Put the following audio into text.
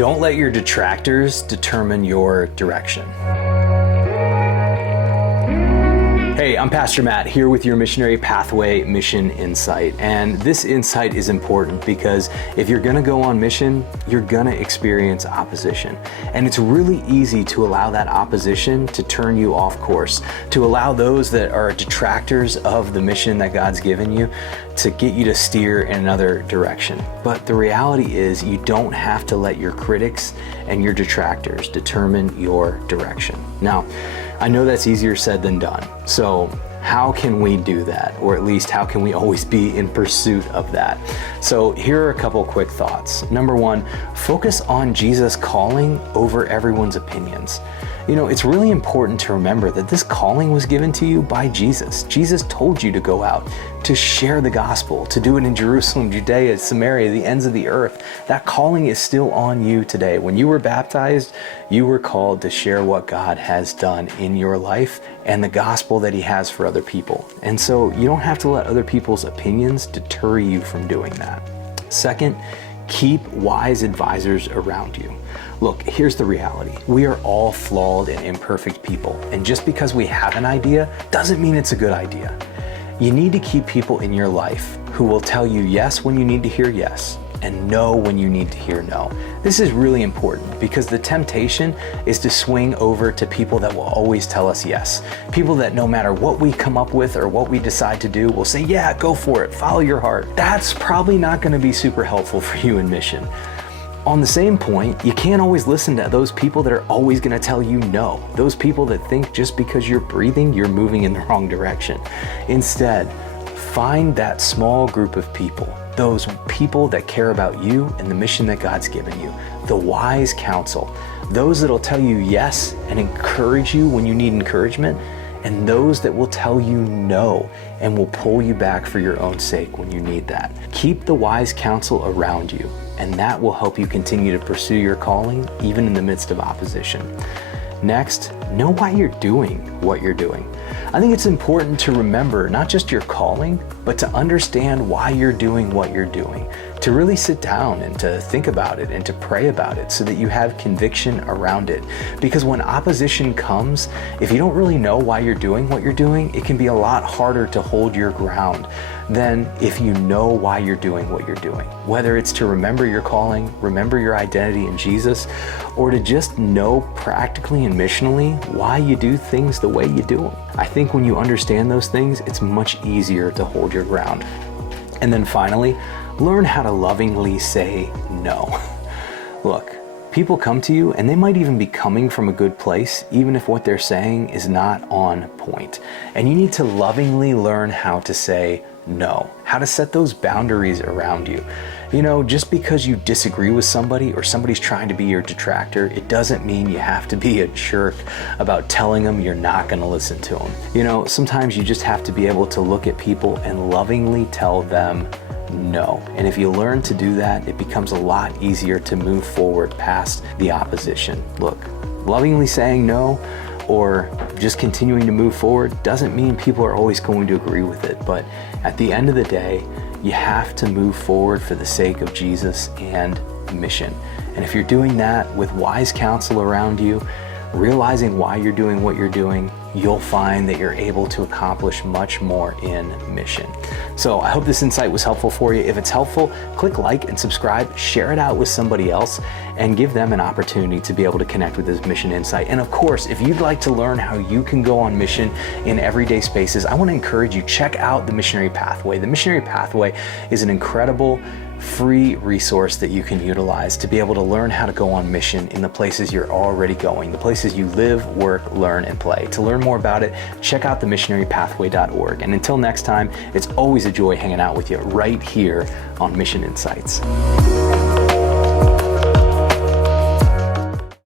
Don't let your detractors determine your direction. Hey, I'm Pastor Matt here with your Missionary Pathway Mission Insight. And this insight is important because if you're gonna go on mission, you're gonna experience opposition. And it's really easy to allow that opposition to turn you off course, to allow those that are detractors of the mission that God's given you to get you to steer in another direction. But the reality is you don't have to let your critics and your detractors determine your direction. Now, I know that's easier said than done. So how can we do that? Or at least how can we always be in pursuit of that? So here are a couple quick thoughts. Number one, focus on Jesus' calling over everyone's opinions. You know, it's really important to remember that this calling was given to you by Jesus. Jesus told you to go out, to share the gospel, to do it in Jerusalem, Judea, Samaria, the ends of the earth. That calling is still on you today. When you were baptized, you were called to share what God has done in your life and the gospel that He has for other people. And so you don't have to let other people's opinions deter you from doing that. Second, keep wise advisors around you. Look, here's the reality. We are all flawed and imperfect people. And just because we have an idea doesn't mean it's a good idea. You need to keep people in your life who will tell you yes when you need to hear yes and no when you need to hear no. This is really important because the temptation is to swing over to people that will always tell us yes. People that no matter what we come up with or what we decide to do will say, yeah, go for it, follow your heart. That's probably not going to be super helpful for you in mission. On the same point, you can't always listen to those people that are always going to tell you no. Those people that think just because you're breathing, you're moving in the wrong direction. Instead, find that small group of people, those people that care about you and the mission that God's given you, the wise counsel, those that'll tell you yes and encourage you when you need encouragement, and those that will tell you no and will pull you back for your own sake when you need that. Keep the wise counsel around you, and that will help you continue to pursue your calling even in the midst of opposition. Next, know why you're doing what you're doing. I think it's important to remember not just your calling, but to understand why you're doing what you're doing, to really sit down and to think about it and to pray about it so that you have conviction around it. Because when opposition comes, if you don't really know why you're doing what you're doing, it can be a lot harder to hold your ground than if you know why you're doing what you're doing. Whether it's to remember your calling, remember your identity in Jesus, or to just know practically and missionally why you do things the way you do them. I think when you understand those things, it's much easier to hold your ground. And then finally, learn how to lovingly say no. Look, people come to you and they might even be coming from a good place, even if what they're saying is not on point. And you need to lovingly learn how to say no, how to set those boundaries around you. You know, just because you disagree with somebody or somebody's trying to be your detractor, it doesn't mean you have to be a jerk about telling them you're not going to listen to them. You know, sometimes you just have to be able to look at people and lovingly tell them no. And if you learn to do that, it becomes a lot easier to move forward past the opposition. Look, lovingly saying no or just continuing to move forward doesn't mean people are always going to agree with it. But at the end of the day, you have to move forward for the sake of Jesus and mission. And if you're doing that with wise counsel around you, realizing why you're doing what you're doing, you'll find that you're able to accomplish much more in mission. So I hope this insight was helpful for you. If it's helpful, click like and subscribe, share it out with somebody else, and give them an opportunity to be able to connect with this mission insight. And of course, if you'd like to learn how you can go on mission in everyday spaces, I want to encourage you, check out the Missionary Pathway. The Missionary Pathway is an incredible free resource that you can utilize to be able to learn how to go on mission in the places you're already going, the places you live, work, learn, and play. To learn more about it, check out themissionarypathway.org. And until next time, it's always a joy hanging out with you right here on Mission Insights.